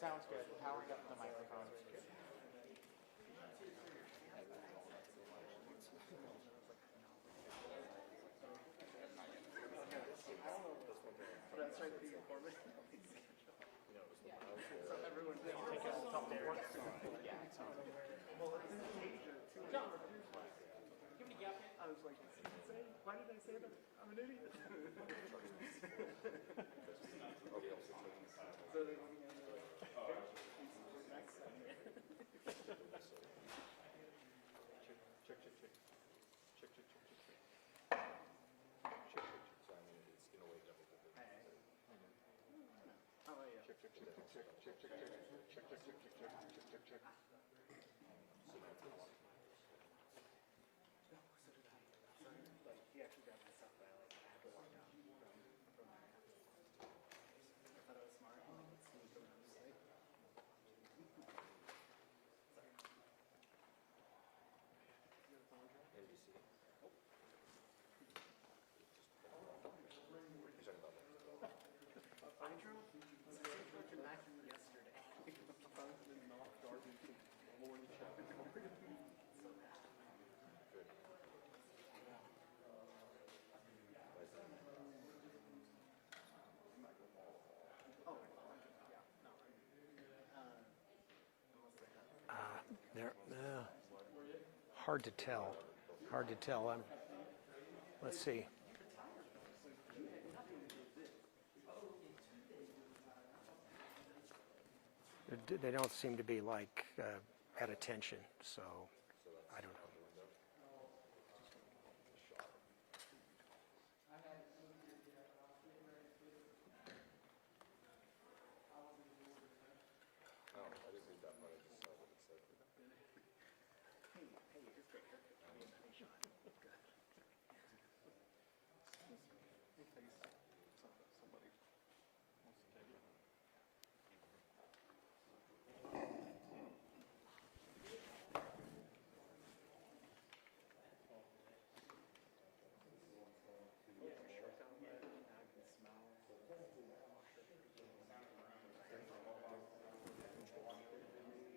Sounds good. Powering up the microphone. But I tried to be informative. So everyone Take a top there. Yeah. well, it's in Asia too. I was like, why did I say that? I'm an idiot. So they went in and like, next time. How are you? So did I. So, like, he actually grabbed my stuff, but I had to walk down from there. I thought I was smart. I'm like, let's sneak around this way. Sorry. NBC. I drove back yesterday. I was in North Darby for morning shopping. So bad. Good. Oh, yeah, no. They're hard to tell. Hard to tell. Let's see. They don't seem to be like at attention, so I don't know. Oh, I didn't read that part. I just saw what it said. Hey, it's great. I mean, nice shot. Good. In case somebody wants to take it.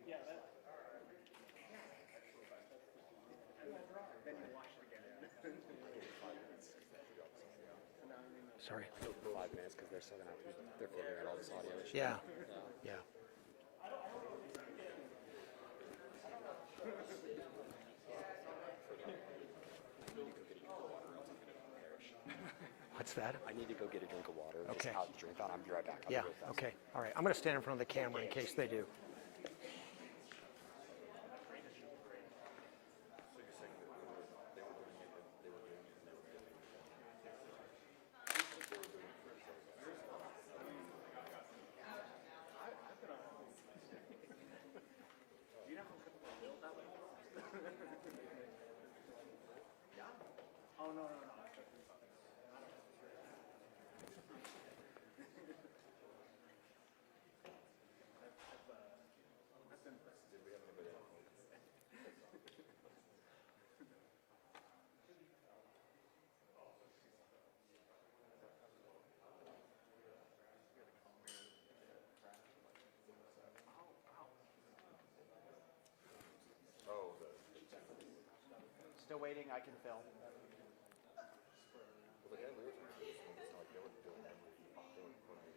Yeah, that. Then you wash it again. Sorry. 5 minutes because they're still gonna have to, they're figuring out all this audio issue. Yeah. Yeah. What's that? I need to go get a drink of water. Okay. Just out to drink on. I'll be right back. I'll be Yeah. real fast. Okay. All right. I'm going to stand in front of the camera in case they do. Do you know how quick I build that way? Yeah. Oh, no. I took this off. I've been pressed. Did we have anybody else? Oh, Still waiting. I can film. well, the guy we were talking to, it's not like they were doing every, they were putting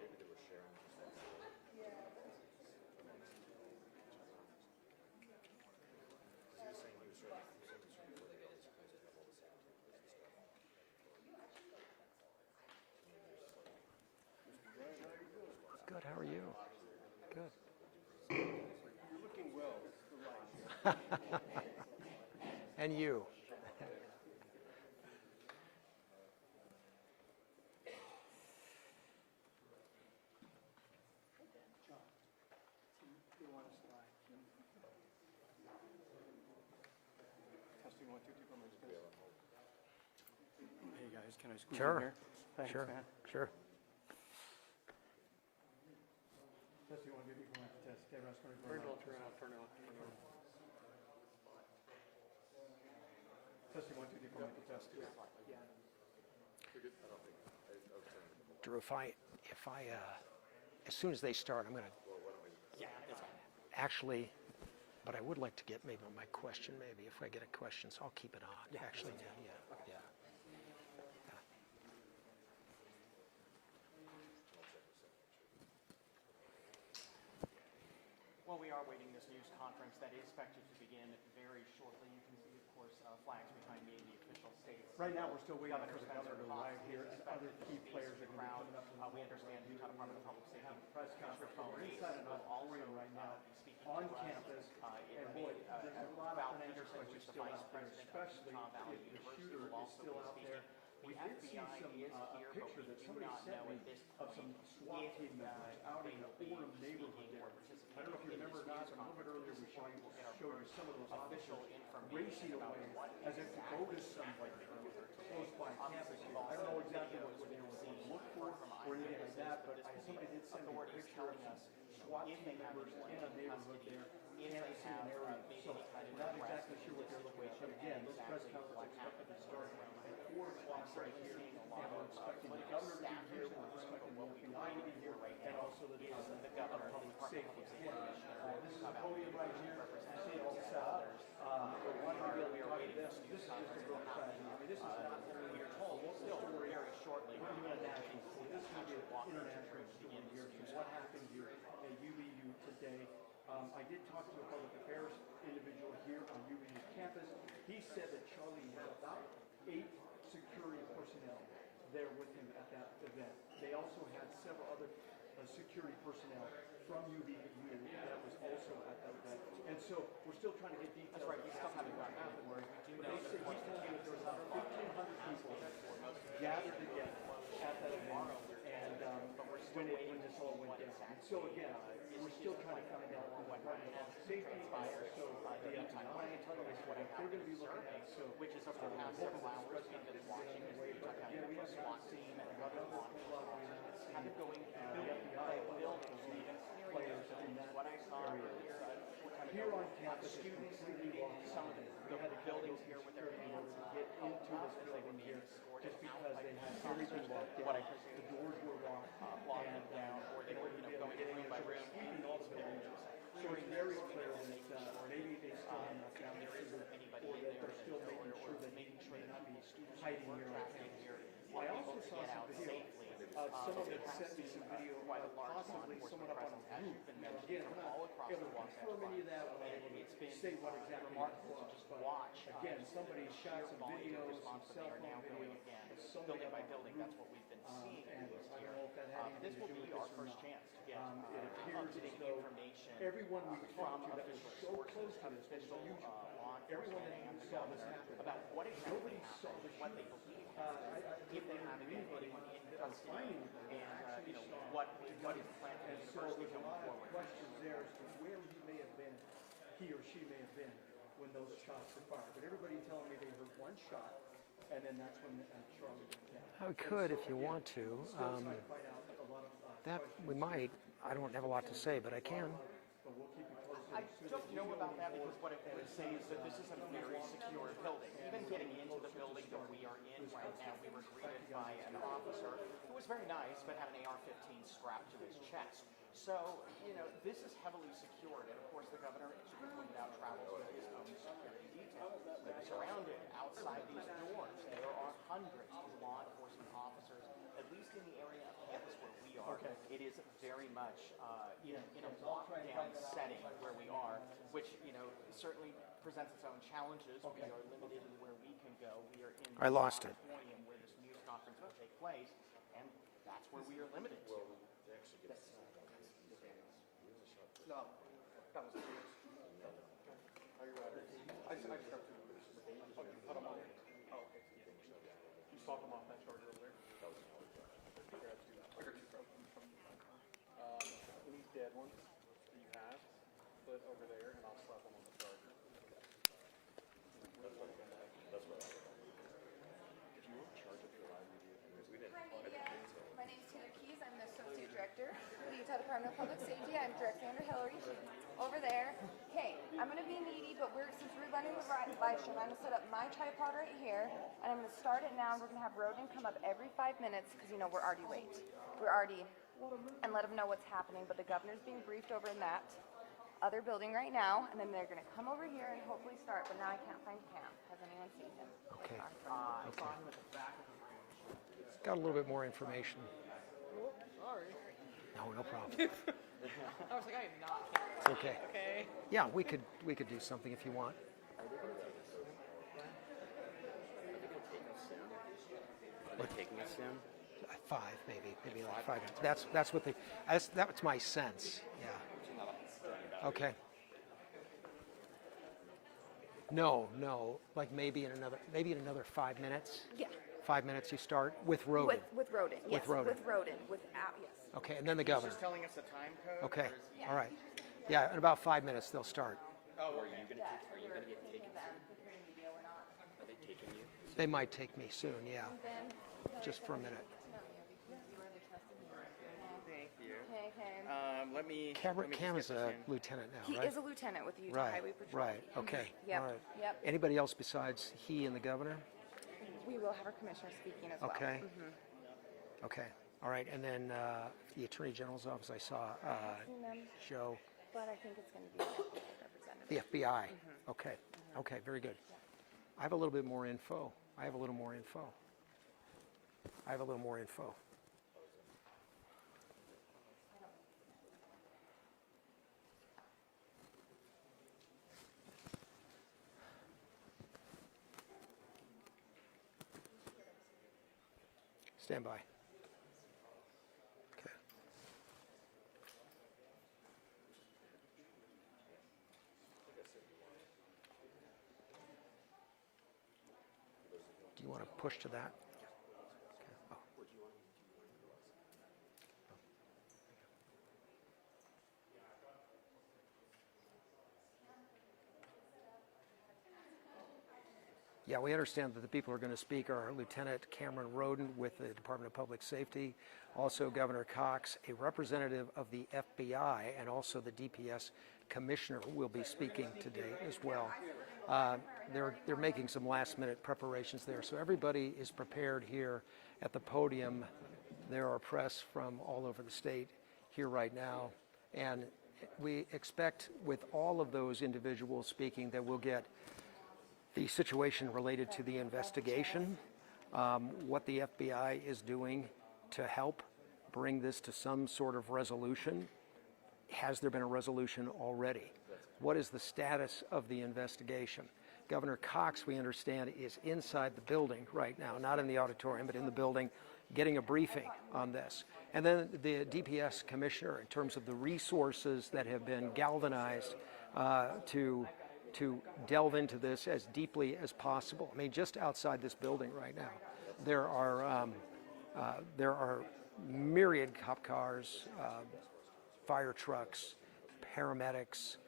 maybe they were sharing just that. He was saying he was trying to put it all these places that have all the same templates and stuff. Good. How are you? Good. You're looking well. And you. Testing 1, 2, 3, 4, Hey guys, can I squeeze in Sure. here? Thanks, Sure. man. Sure. Testing 1, 2, 3, 4, test. Okay, rest, turn Turn off. Testing 1, 2, 3, 4, test. Yeah. Drew, as soon as they start, I'm gonna, Yeah, that's fine. actually, but I would like to get maybe my question, maybe, if I get a question, so I'll keep it on, actually, yeah. Well, we are waiting this news conference that is expected to begin very shortly. You can see, of course, flags behind me in the official states. Right now, we're still waiting for the Spencer governor to Cox arrive here, is and other expected to key speak players to are the going to be crowd. coming up. We understand the Utah Department of Public Safety have a press conference. Commissioner We're Tony inside an will auditorium also right now be speaking on to us. campus, In and the, boy, there's a lot Val of unanswered Peterson, who's questions the still vice out there, president of especially Utah Valley if the University, shooter will is also still be out speaking. there. We The did see FBI some is a here, but picture we that do somebody not sent know me at this of point some SWAT if team members out they in the will be Orem neighborhood speaking there. or I don't know if you participating in remember or this not, news but a little bit conference. earlier This we is where we will get our showed you first some of those official officers information racing about away what as if to go to somewhere close by campus here. I don't know exactly what they were going to look for or anything like that, but somebody did send me a picture of some SWAT team members in a neighborhood there, Kansas City area. So we're not exactly sure what they're looking at. But again, this press conference is expected to start at 4 o'clock right here, and we're expecting the governor to be here, we're expecting the FBI to be here, and also the Department of Public Safety. Again, this is a podium right here. You see it all set up. We're wanting to be able to talk to this. This is just a real tragedy. I mean, this is not only a local story. very shortly. We're doing a national story. This is going to be an international story here for what happened here at UVU today. I did talk to a public affairs individual here on UVU's campus. He said that Charlie had about 8 security personnel there with him at that event. They also had several other security personnel from UVU that was also at that event. And so we're still trying to get details. That's right. We still haven't got happened. But they said, he told me that there was about 1,500 people gathered together at that event, and when this all went down. And so again, we're still trying to find out who went right now. Safety and also the economic is what they're going to be looking at. So, which is over the past several hours, we've been watching as the Utah County SWAT team and other law enforcement kind of going through the buildings, players in that what I saw area. was Here on campus, students completely lost. some of the buildings here with their hands to get into this building here, just because they had everything locked down. The doors were locked, and or they were going room by room, sweeping all the buildings. So it's very clear that maybe they still have not found the shooter, or that they're still making sure that he may not be hiding here on campus. I also saw some video. Someone had sent me some video of possibly someone up on a roof. Now again, I'm not able to confirm any of that when I'm able to say what exactly it was. But again, somebody shot some videos, some cell phone video of somebody building up by on a building. roof. That's what we've been seeing. And I don't know if that had This anything to will do be with our this or first not. chance to get It appears as up-to-date though information everyone we from talked to that was official so close sources, to this was official unusual. law Everyone enforcement that and the saw this governor happen, about what exactly nobody saw happened, the what they shooter. believe I happened, if they have anybody anyone in that custody, finding and actually saw what is the plan for and the so university there's a going lot of forward. questions there as to where he may have been, he or she may have been when those shots were fired. But everybody telling me they heard one shot, and then that's when Charlie went down. I could if you want to. Still trying to find out a lot of That questions. we might. I don't have a lot to say, but I can. But we'll keep you posted. I don't know about that because what it would say is that this is a very secure building. Even getting into the building that we are in right now, we were greeted by an officer who was very nice but had an AR-15 strapped to his chest. So, this is heavily secured, and of course the governor, as you pointed out, travels with his own security detail. Surrounded outside these doors, there are hundreds of law enforcement officers, at least in the area of campus where we are. Okay. It is very much in a lockdown setting where we are, which certainly presents its own challenges. We are limited in where we can go. We are in I lost it. the auditorium where this news conference will take place, and that's where we are limited to. No, that was serious. Are you ready? I just have to. Oh, you put them on. Oh, okay. You saw them off that charger over there? I got you from any dead ones that you have, put over there, and I'll slap them on the charger. That's what I did. Did you want to charge up your live video? We didn't. Hi, media. My name is Taylor Keys. I'm the Associate Director of the Utah Department of Public Safety. I'm directly under Hillary. over there. Okay, I'm gonna be needy, but since we're running the live stream, I'm gonna set up my tripod right here, and I'm gonna start it now. We're gonna have Roden come up every 5 minutes because you know we're already late. And let them know what's happening. But the governor's being briefed over in that other building right now, and then they're gonna come over here and hopefully start. But now I can't find Cam. Has anyone seen him? Okay. I saw him at the back of the room. Got a little bit more information. Sorry. No problem. I was like, I am not kidding. It's okay. Okay. Yeah, we could do something if you want. Are they taking us soon? 5, maybe like 5 minutes. That's what that's my sense. Yeah. Okay. No, like maybe in another 5 minutes. Yeah. 5 minutes you start with Roden. With Roden. Yes. With Roden. With Roden. Without yes. Okay, and then the governor. Just telling us the time code? Okay. or is- All right. Yeah, in about 5 minutes they'll start. Oh, Are okay. you gonna get taken? Are they taking you? They might take me soon. Yeah. Just for a minute. Thank you. Okay. Let me. Cam let me just is get this a in. lieutenant now, He right? is a lieutenant with the Utah Right. Highway Patrol. Right. Okay. Yep. All right. Yep. Anybody else besides he and the governor? We will have our commissioner speaking as well. Okay. Mhm. Okay. All right. And then the Attorney General's office, I saw Seen them, Joe, but I think it's going to be an FBI representative. the FBI. Okay. Okay. Very good. I have a little bit more info. Stand by. Okay. Do you want to push to that? Okay. Oh. Yeah, we understand that the people who are going to speak are Lieutenant Cameron Roden with the Department of Public Safety, also Governor Cox, a representative of the FBI, and also the DPS Commissioner will be speaking today as well. They're making some last-minute preparations there, so everybody is prepared here at the podium. There are press from all over the state here right now, and we expect with all of those individuals speaking that we'll get the situation related to the investigation, what the FBI is doing to help bring this to some sort of resolution. Has there been a resolution already? What is the status of the investigation? Governor Cox, we understand, is inside the building right now, not in the auditorium, but in the building, getting a briefing on this. And then the DPS commissioner, in terms of the resources that have been galvanized to delve into this as deeply as possible. I mean, just outside this building right now, there are myriad cop cars, fire trucks, paramedics,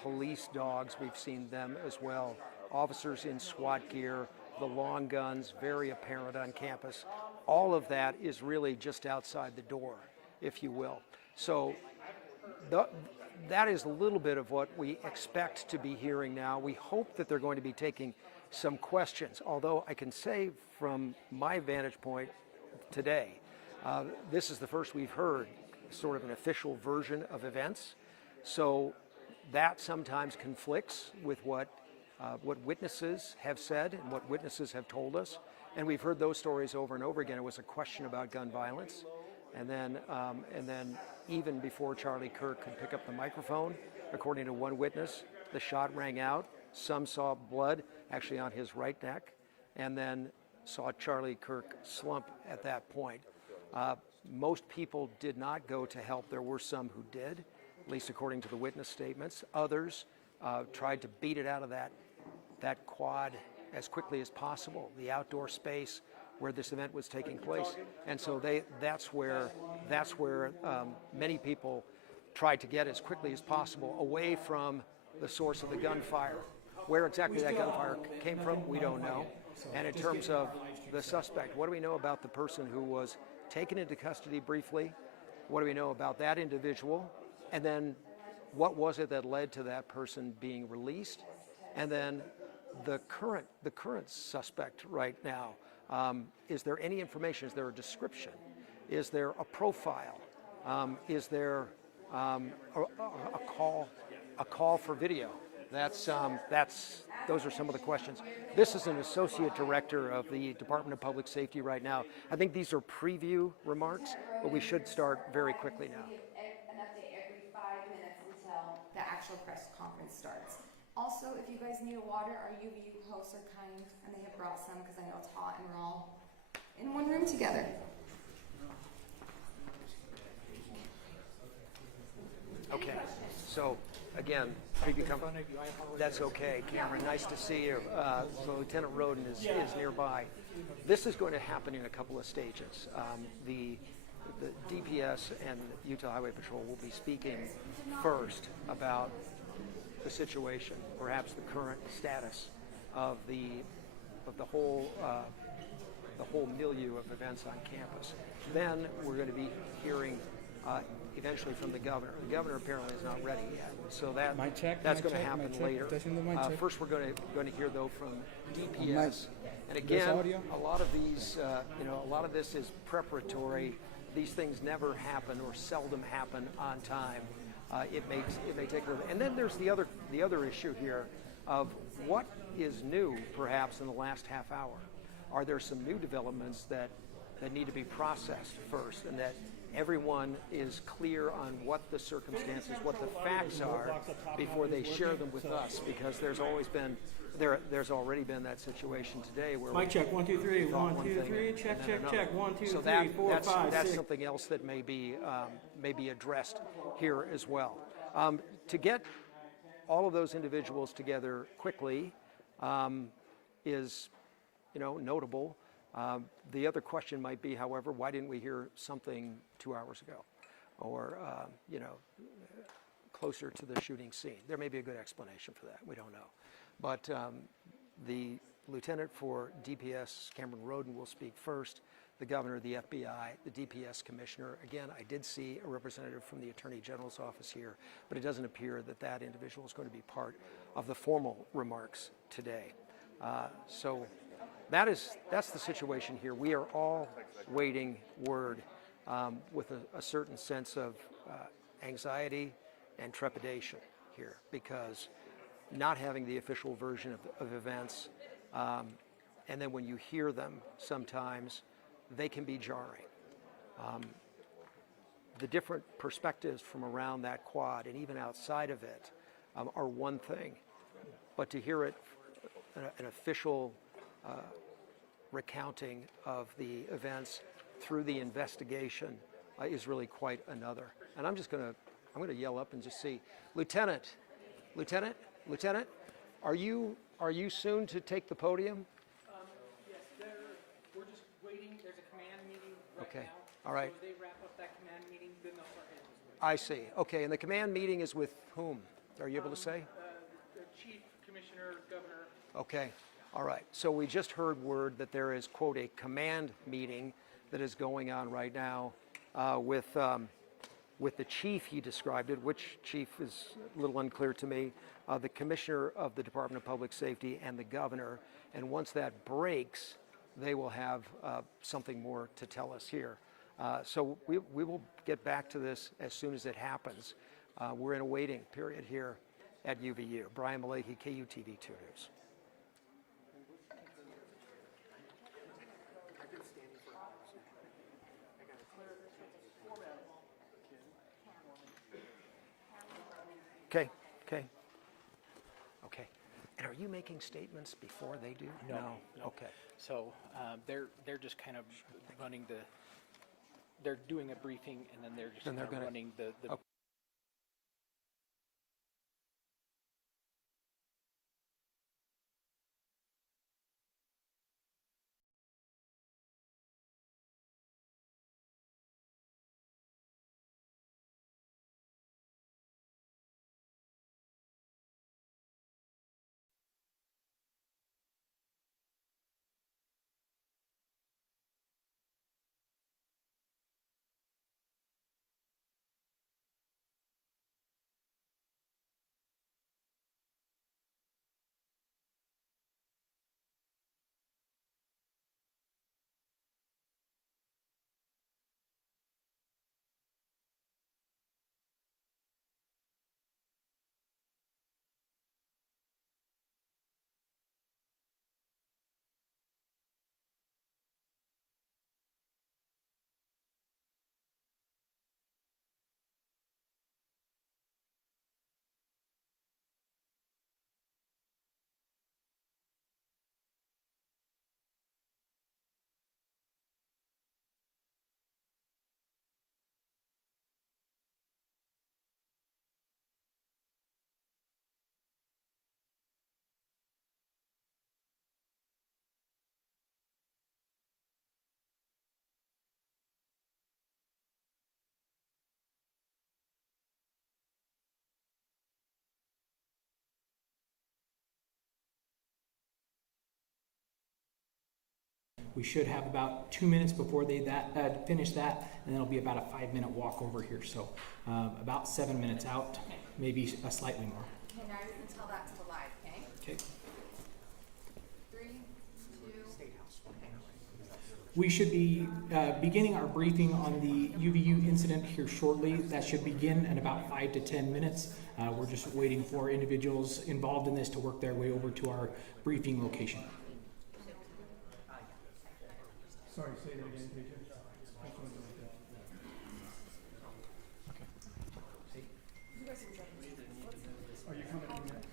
police dogs. We've seen them as well. Officers in SWAT gear, the long guns, very apparent on campus. All of that is really just outside the door, if you will. So that is a little bit of what we expect to be hearing now. We hope that they're going to be taking some questions, although I can say from my vantage point today, this is the first we've heard sort of an official version of events. So that sometimes conflicts with what witnesses have said and what witnesses have told us. And we've heard those stories over and over again. It was a question about gun violence. And then even before Charlie Kirk could pick up the microphone, according to one witness, the shot rang out. Some saw blood actually on his right neck, and then saw Charlie Kirk slump at that point. Most people did not go to help. There were some who did, at least according to the witness statements. Others tried to beat it out of that quad as quickly as possible, the outdoor space where this event was taking place. And so that's where many people tried to get as quickly as possible away from the source of the gunfire. Where exactly that gunfire came from, we don't know. And in terms of the suspect, what do we know about the person who was taken into custody briefly? What do we know about that individual? And then what was it that led to that person being released, and then the current suspect right now. Is there any information? Is there a description? Is there a profile? Is there a call for video? Those are some of the questions. This is an associate director of the Department of Public Safety right now. I think these are preview remarks, but we should start very quickly now. An update every 5 minutes until the actual press conference starts. Also, if you guys need water, our UVU hosts are kind, and they have brought some because I know it's hot and we're all in one room together. Okay, so again, preview that's okay, Cameron. Nice to see you. So Lieutenant Roden is nearby. This is going to happen in a couple of stages. The DPS and Utah Highway Patrol will be speaking first about the situation, perhaps the current status of the whole milieu of events on campus. Then we're going to be hearing eventually from the governor. The governor apparently is not ready yet, so that's going to happen later. First, we're going to hear though from DPS, and again, a lot of these, a lot of this is preparatory. These things never happen or seldom happen on time. It may take a little. And then there's the other issue here of what is new, perhaps in the last half hour. Are there some new developments that need to be processed first, and that everyone is clear on what the circumstances, what the facts are, before they share them with us? Because there's already been that situation today where mic check 1 2 3 1 2 3 check 1 2 3 4 5 that's 6. something else that may be addressed here as well. To get all of those individuals together quickly is notable. The other question might be, however, why didn't we hear something 2 hours ago, or closer to the shooting scene? There may be a good explanation for that. We don't know. But the lieutenant for DPS, Cameron Roden, will speak first. The governor, the FBI, the DPS commissioner. Again, I did see a representative from the Attorney General's office here, but it doesn't appear that individual is going to be part of the formal remarks today. So that's the situation here. We are all waiting word with a certain sense of anxiety and trepidation here, because not having the official version of events, and then when you hear them, sometimes they can be jarring. The different perspectives from around that quad and even outside of it are one thing, but to hear it, an official recounting of the events through the investigation is really quite another. And I'm going to yell up and just see, Lieutenant, are you soon to take the podium? Yes, we're just waiting. There's a command meeting right now. All right. So they wrap up that command meeting, then they'll start heading this way. I see. Okay, and the command meeting is with whom? Are you able to say? The chief, commissioner, governor. Okay. All right. So we just heard word that there is, quote, a command meeting that is going on right now with the chief, he described it. Which chief is a little unclear to me. The commissioner of the Department of Public Safety and the governor. And once that breaks, they will have something more to tell us here. So we will get back to this as soon as it happens. We're in a waiting period here at UVU. Brian Malahi, KUTV 2 News. Okay. And are you making statements before they do? No. Okay. So they're just kind of running they're doing a briefing, and then they're just Then they're kind of gonna- running the okay. We should have about 2 minutes before they finish that, and then it'll be about a 5-minute walk over here. So about 7 minutes out, maybe slightly more. Okay, now you can tell that to the live, okay? Okay. 3, 2. We should be beginning our briefing on the UVU incident here shortly. That should begin in about 5 to 10 minutes. We're just waiting for individuals involved in this to work their way over to our briefing location. Sorry, say that again, KJ. Are you coming in next?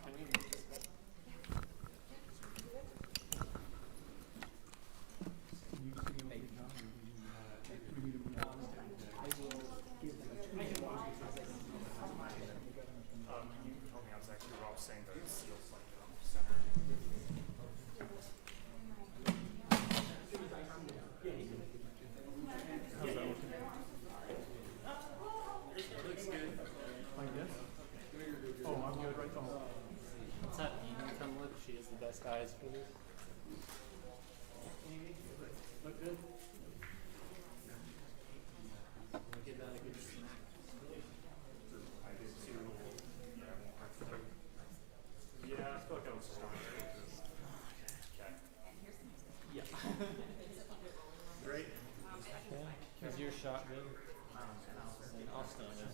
Is your shot good? I'll stand it.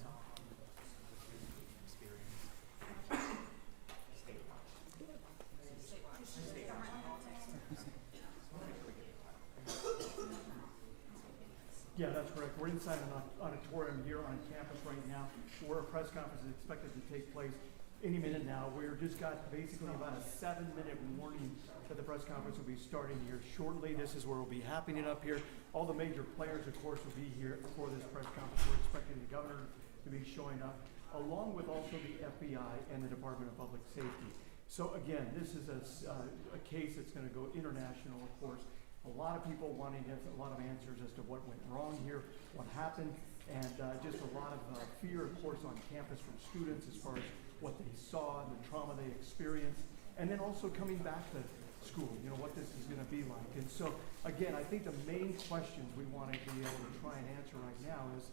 Yeah, that's correct. We're inside an auditorium here on campus right now, where a press conference is expected to take place any minute now. We're just got basically about a 7-minute warning that the press conference will be starting here shortly. This is where we'll be happening up here. All the major players, of course, will be here for this press conference. We're expecting the governor to be showing up, along with also the FBI and the Department of Public Safety. So again, this is a case that's going to go international, of course. A lot of people wanting a lot of answers as to what went wrong here, what happened, and just a lot of fear, of course, on campus from students as far as what they saw, the trauma they experienced, and then also coming back to school, you know, what this is going to be like. And so, again, I think the main questions we want to be able to try and answer right now is,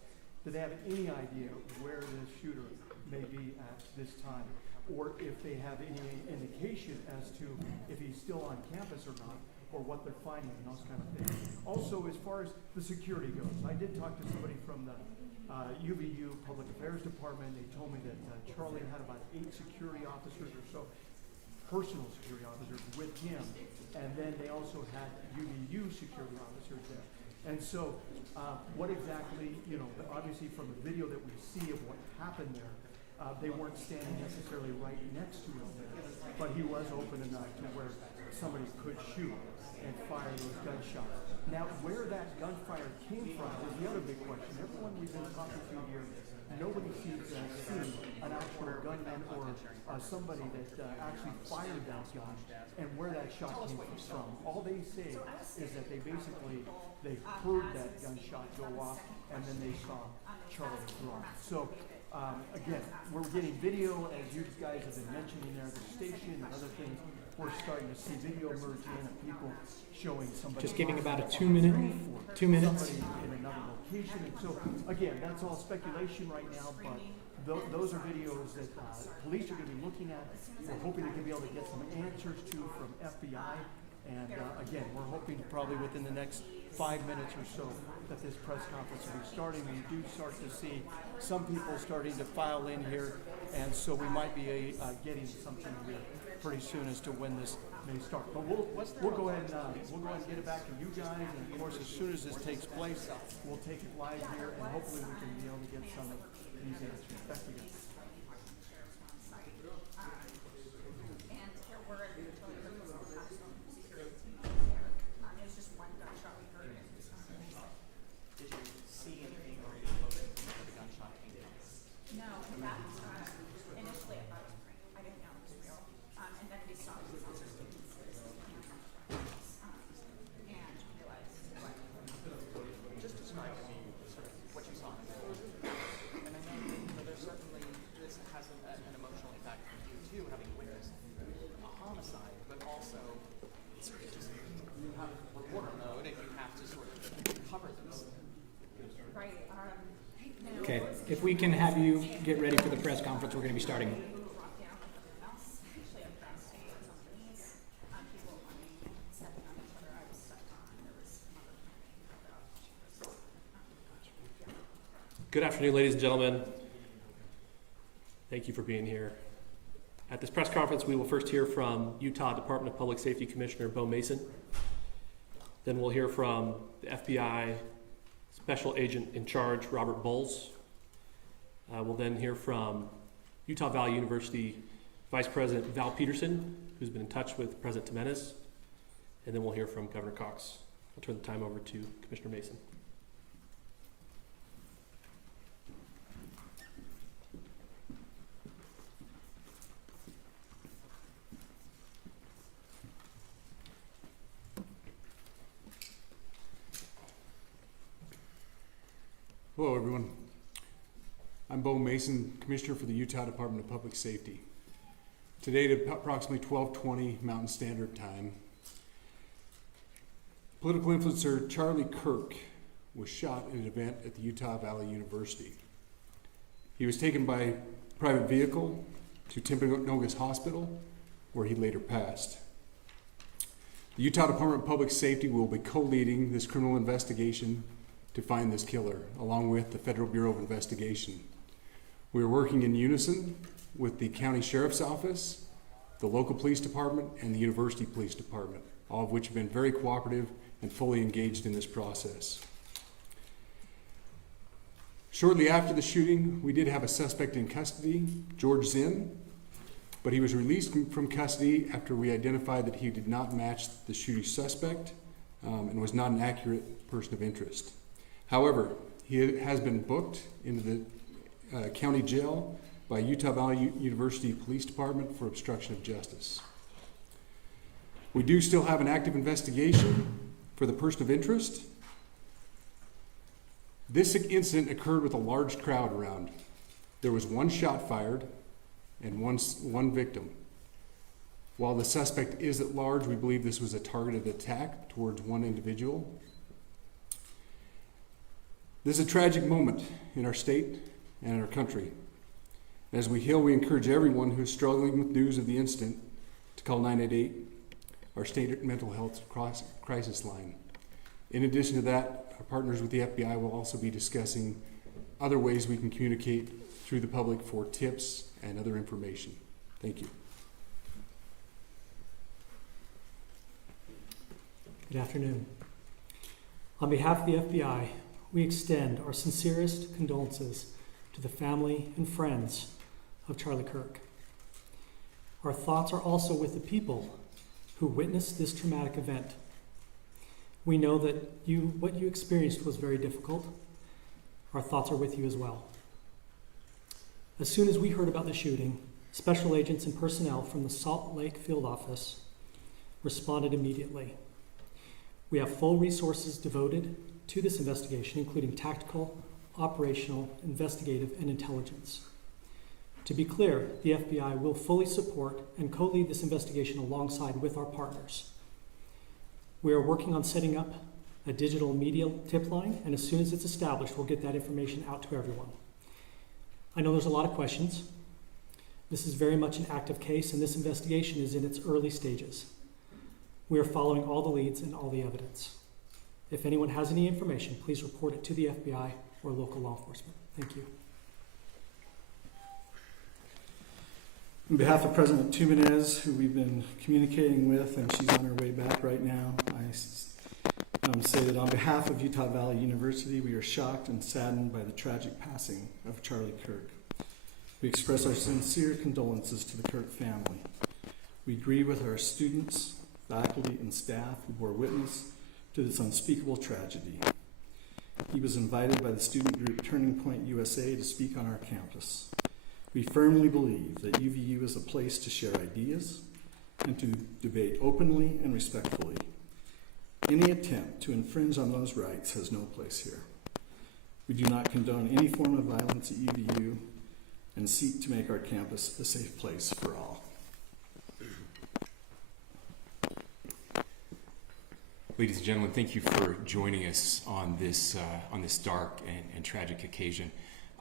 do they have any idea where the shooter may be at this time? Or if they have any indication as to if he's still on campus or not, or what they're finding and those kind of things. Also, as far as the security goes, I did talk to somebody from the UVU Public Affairs Department. They told me that Charlie had about 8 security officers or so, personal security officers with him, and then they also had UVU security officers there. And so, what exactly, you know, obviously from the video that we see of what happened there, they weren't standing necessarily right next to him there, but he was open enough to where somebody could shoot and fire those gunshots. Now, where that gunfire came from is the other big question. Everyone we've been talking to here, nobody seems to have seen an actual gunman or somebody that actually fired that gun and where that shot came from. All they say is that they heard that gunshot go off and then they saw Charlie throw. So again, we're getting video, as you guys have been mentioning there, the station and other things. We're starting to see video merge in of people showing somebody. Just giving about a 2 minutes. Somebody in another location. And so, again, that's all speculation right now, but those are videos that police are going to be looking at. We're hoping to be able to get some answers to from FBI. And again, we're hoping probably within the next 5 minutes or so that this press conference will be starting. We do start to see some people starting to file in here, and so we might be getting something here pretty soon as to when this may start. But we'll go ahead and get it back to you guys, and of course, as soon as this takes place, we'll take it live here, and hopefully we can be able to get some of these answers. Back to you guys. Just describe to me sort of what you saw. And I know, there's certainly if we can have you get ready for the press conference, we're going to be starting. Good afternoon, ladies and gentlemen. Thank you for being here. At this press conference, we will first hear from Utah Department of Public Safety Commissioner Bo Mason. Then we'll hear from the FBI Special Agent in Charge, Robert Bowles. We'll then hear from Utah Valley University Vice President Val Peterson, who's been in touch with President Jimenez. And then we'll hear from Governor Cox. I'll turn the time over to Commissioner Mason. Hello, everyone. I'm Bo Mason, Commissioner for the Utah Department of Public Safety. Today at approximately 12:20 Mountain Standard Time, political influencer Charlie Kirk was shot at an event at the Utah Valley University. He was taken by private vehicle to Timpanogos Hospital, where he later passed. The Utah Department of Public Safety will be co-leading this criminal investigation to find this killer, along with the Federal Bureau of Investigation. We are working in unison with the County Sheriff's Office, the local police department, and the University Police Department, all of which have been very cooperative and fully engaged in this process. Shortly after the shooting, we did have a suspect in custody, George Zinn, but he was released from custody after we identified that he did not match the shooting suspect and was not an accurate person of interest. However, he has been booked into the county jail by Utah Valley University Police Department for obstruction of justice. We do still have an active investigation for the person of interest. This incident occurred with a large crowd around. There was one shot fired and one victim. While the suspect is at large, we believe this was a targeted attack towards one individual. This is a tragic moment in our state and in our country. As we we encourage everyone who is struggling with news of the incident to call 988, our state mental health crisis line. In addition to that, our partners with the FBI will also be discussing other ways we can communicate through the public for tips and other information. Thank you. Good afternoon. On behalf of the FBI, we extend our sincerest condolences to the family and friends of Charlie Kirk. Our thoughts are also with the people who witnessed this traumatic event. We know that what you experienced was very difficult. Our thoughts are with you as well. As soon as we heard about the shooting, special agents and personnel from the Salt Lake Field Office responded immediately. We have full resources devoted to this investigation, including tactical, operational, investigative, and intelligence. To be clear, the FBI will fully support and co-lead this investigation alongside with our partners. We are working on setting up a digital media tip line, and as soon as it's established, we'll get that information out to everyone. I know there's a lot of questions. This is very much an active case, and this investigation is in its early stages. We are following all the leads and all the evidence. If anyone has any information, please report it to the FBI or local law enforcement. Thank you. On behalf of President Jimenez, who we've been communicating with, and she's on her way back right now, I say that on behalf of Utah Valley University, we are shocked and saddened by the tragic passing of Charlie Kirk. We express our sincere condolences to the Kirk family. We grieve with our students, faculty, and staff who bore witness to this unspeakable tragedy. He was invited by the student group Turning Point USA to speak on our campus. We firmly believe that UVU is a place to share ideas and to debate openly and respectfully. Any attempt to infringe on those rights has no place here. We do not condone any form of violence at UVU and seek to make our campus a safe place for all. Ladies and gentlemen, thank you for joining us on this dark and tragic occasion.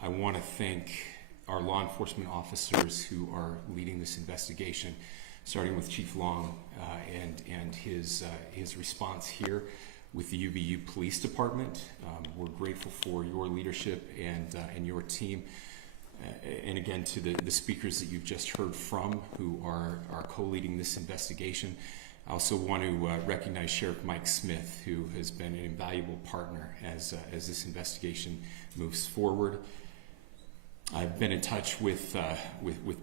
I want to thank our law enforcement officers who are leading this investigation, starting with Chief Long and his response here with the UVU Police Department. We're grateful for your leadership and your team. And again, to the speakers that you've just heard from who are co-leading this investigation. I also want to recognize Sheriff Mike Smith, who has been an invaluable partner as this investigation moves forward. I've been in touch with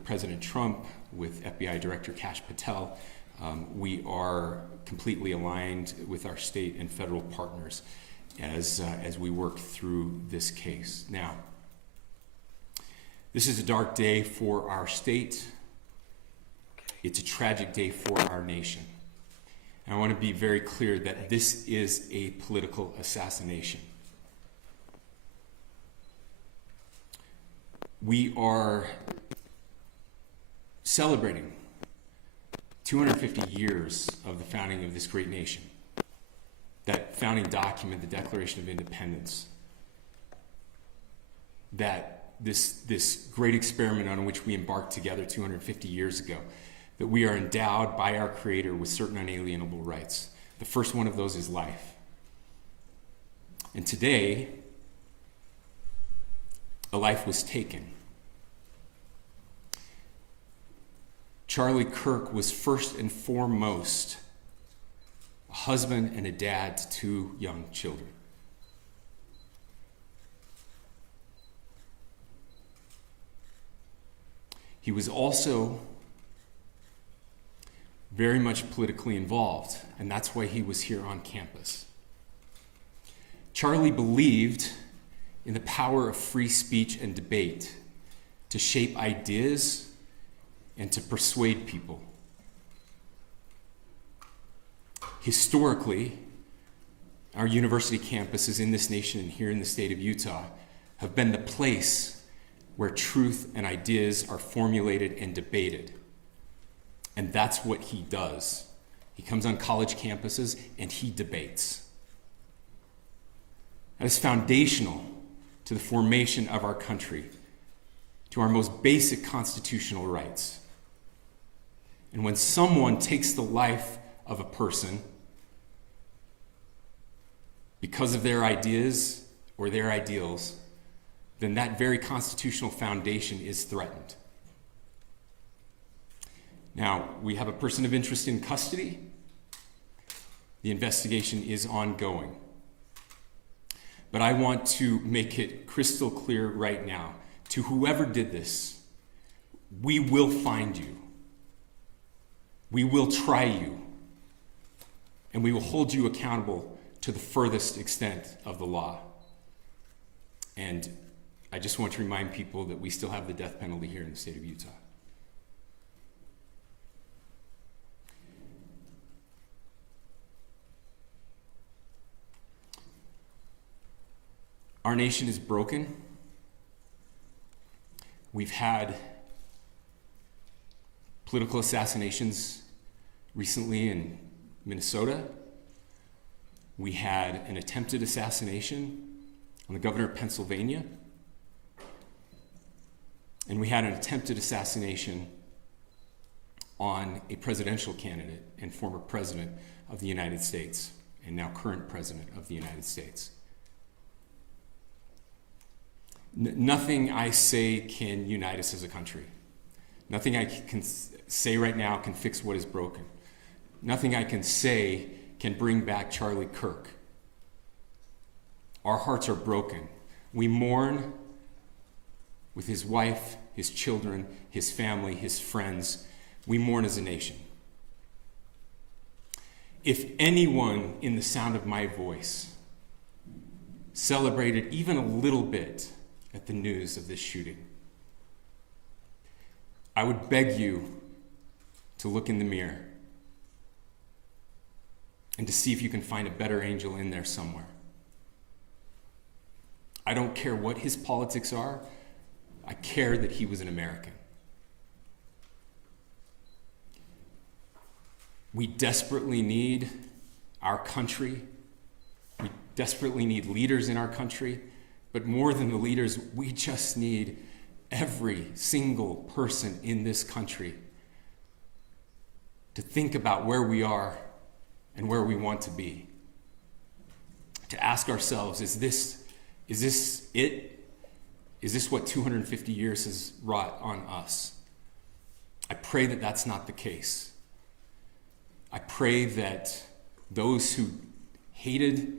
President Trump, with FBI Director Kash Patel. We are completely aligned with our state and federal partners as we work through this case. Now, this is a dark day for our state. It's a tragic day for our nation. And I want to be very clear that this is a political assassination. We are celebrating 250 years of the founding of this great nation. That founding document, the Declaration of Independence, that this great experiment on which we embarked together 250 years ago, that we are endowed by our Creator with certain unalienable rights. The first one of those is life. And today, a life was taken. Charlie Kirk was first and foremost a husband and a dad to 2 young children. He was also very much politically involved, and that's why he was here on campus. Charlie believed in the power of free speech and debate to shape ideas and to persuade people. Historically, our university campuses in this nation and here in the state of Utah have been the place where truth and ideas are formulated and debated. And that's what he does. He comes on college campuses and he debates. That is foundational to the formation of our country, to our most basic constitutional rights. And when someone takes the life of a person because of their ideas or their ideals, then that very constitutional foundation is threatened. Now, we have a person of interest in custody. The investigation is ongoing. But I want to make it crystal clear right now, to whoever did this, we will find you. We will try you. And we will hold you accountable to the furthest extent of the law. And I just want to remind people that we still have the death penalty here in the state of Utah. Our nation is broken. We've had political assassinations recently in Minnesota. We had an attempted assassination on the governor of Pennsylvania. And we had an attempted assassination on a presidential candidate and former president of the United States, and now current president of the United States. Nothing I say can unite us as a country. Nothing I can say right now can fix what is broken. Nothing I can say can bring back Charlie Kirk. Our hearts are broken. We mourn with his wife, his children, his family, his friends. We mourn as a nation. If anyone in the sound of my voice celebrated even a little bit at the news of this shooting, I would beg you to look in the mirror and to see if you can find a better angel in there somewhere. I don't care what his politics are. I care that he was an American. We desperately need our country. We desperately need leaders in our country. But more than the leaders, we just need every single person in this country to think about where we are and where we want to be. To ask ourselves, is this it? Is this what 250 years has wrought on us? I pray that that's not the case. I pray that those who hated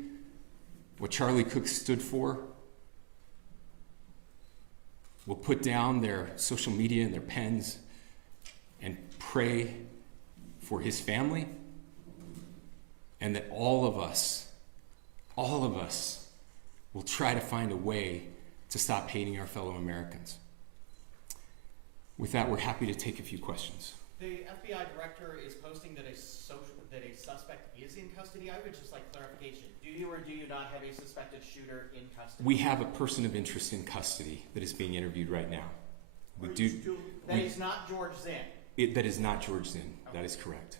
what Charlie Kirk stood for will put down their social media and their pens and pray for his family, and that all of us will try to find a way to stop hating our fellow Americans. With that, we're happy to take a few questions. The FBI director is posting that a suspect is in custody. I would just like clarification. Do you or do you not have a suspected shooter in custody? We have a person of interest in custody that is being interviewed right now. That is not George Zinn. That is not George Zinn. Okay. That is correct.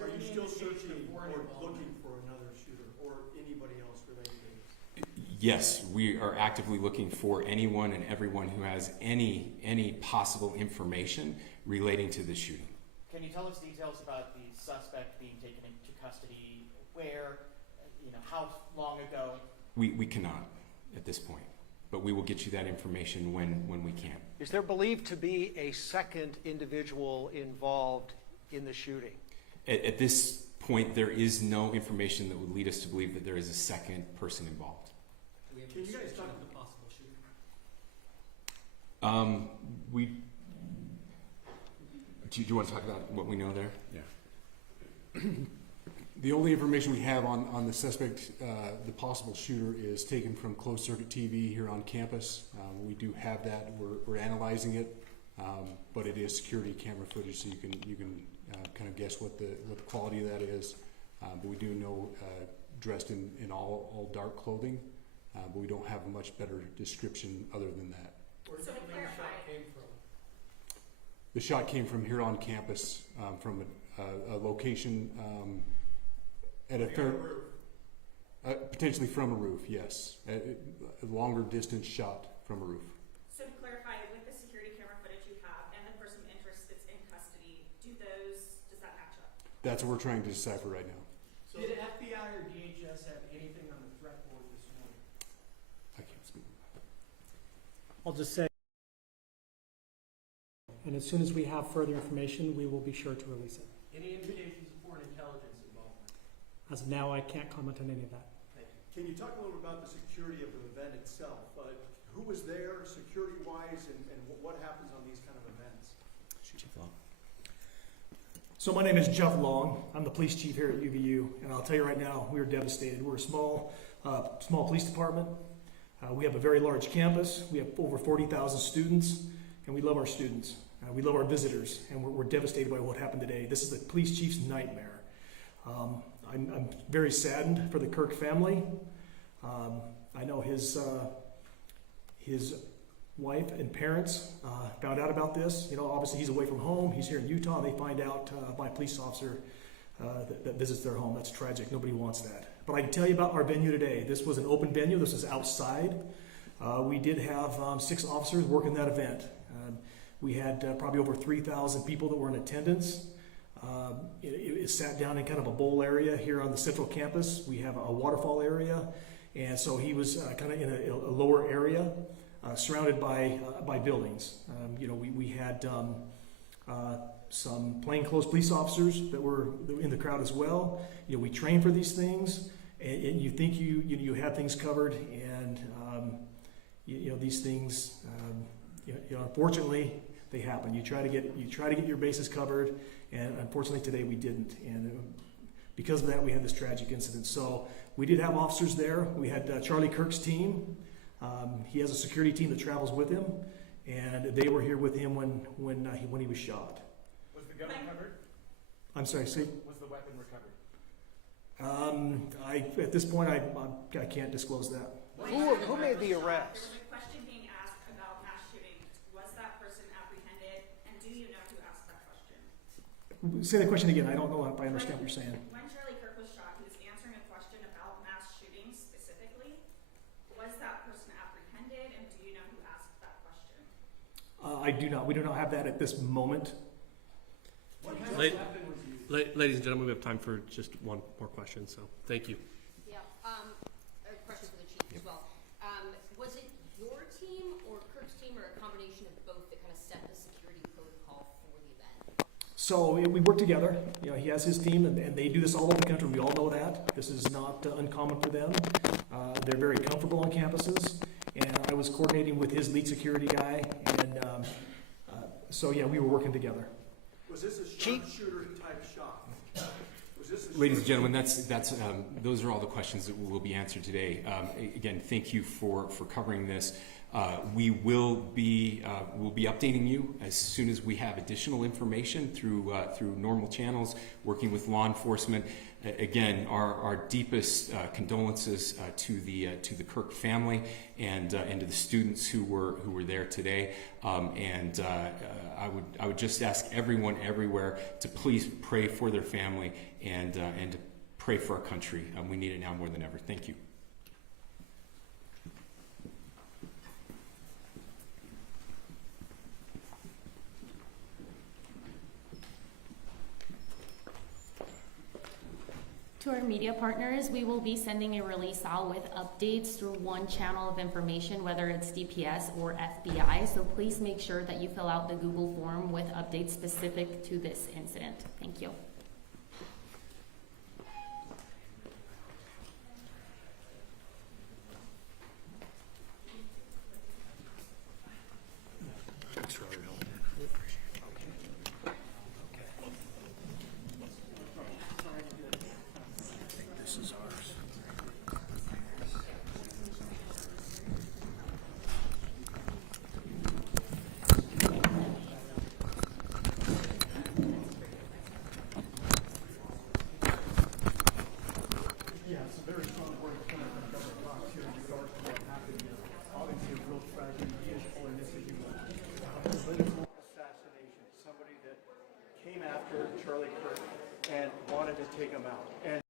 Are you still searching or looking for another shooter or anybody else related to this? Yes, we are actively looking for anyone and everyone who has any possible information relating to this shooting. Can you tell us details about the suspect being taken into custody? Where, how long ago? We cannot at this point, but we will get you that information when we can. Is there believed to be a second individual involved in the shooting? At this point, there is no information that would lead us to believe that there is a second person involved. Can you guys talk about the possible shooter? Do you want to talk about what we know there? Yeah. The only information we have on the suspect, the possible shooter, is taken from closed circuit TV here on campus. We do have that. We're analyzing it, but it is security camera footage, so you can kind of guess what the quality of that is. But we do know dressed in all dark clothing, but we don't have a much better description other than that. Where do you think the shot came from? The shot came from here on campus, from a location at a fair, potentially from a roof. Yes, a longer distance shot from a roof. So to clarify, with the security camera footage you have and the person of interest that's in custody, does that match up? That's what we're trying to decipher right now. So did FBI or DHS have anything on the threat board this morning? I can't speak. I'll just say, and as soon as we have further information, we will be sure to release it. Any indications of foreign intelligence involvement? As of now, I can't comment on any of that. Thank you. Can you talk a little about the security of the event itself? Who was there security-wise and what happens on these kind of events? So my name is Jeff Long. I'm the police chief here at UVU, and I'll tell you right now, we are devastated. We're a small police department. We have a very large campus. We have over 40,000 students, and we love our students. We love our visitors, and we're devastated by what happened today. This is the police chief's nightmare. I'm very saddened for the Kirk family. I know his wife and parents found out about this. Obviously he's away from home. He's here in Utah, and they find out by a police officer that visits their home. That's tragic. Nobody wants that. But I can tell you about our venue today. This was an open venue. This was outside. We did have 6 officers working that event. We had probably over 3,000 people that were in attendance. It sat down in kind of a bowl area here on the central campus. We have a waterfall area, and so he was kind of in a lower area, surrounded by buildings. We had some plainclothes police officers that were in the crowd as well. We train for these things, and you think you have things covered, and these things, unfortunately, they happen. You try to get your bases covered, and unfortunately today we didn't. And because of that, we had this tragic incident. So we did have officers there. We had Charlie Kirk's team. He has a security team that travels with him, and they were here with him when he was shot. Was the gun recovered? I'm sorry, see? Was the weapon recovered? At this point, I can't disclose that. Who made the arrest? There was a question being asked about mass shooting. Was that person apprehended, and do you know who asked that question? Say the question again. I don't know if I understand what you're saying. When Charlie Kirk was shot, he was answering a question about mass shootings specifically. Was was that person apprehended, and do you know who asked that question? I do not. We do not have that at this moment. Ladies and gentlemen, we have time for just one more question, so thank you. Yeah, a question for the chief as well. Was it your team or Kirk's team or a combination of both that kind of set the security protocol for the event? So we work together. You know, he has his team, and they do this all over the country. We all know that. This is not uncommon for them. They're very comfortable on campuses, and I was coordinating with his lead security guy, and so yeah, we were working together. Was this a sharpshooter type shot? Was this a Ladies and gentlemen, those are all the questions that will be answered today. Again, thank you for covering this. We will be updating you as soon as we have additional information through normal channels, working with law enforcement. Again, our deepest condolences to the Kirk family and to the students who were there today. I would just ask everyone everywhere to please pray for their family and to pray for our country. We need it now more than ever. Thank you. To our media partners, we will be sending a release out with updates through one channel of information, whether it's DPS or FBI. So please make sure that you fill out the Google form with updates specific to this incident. Thank you.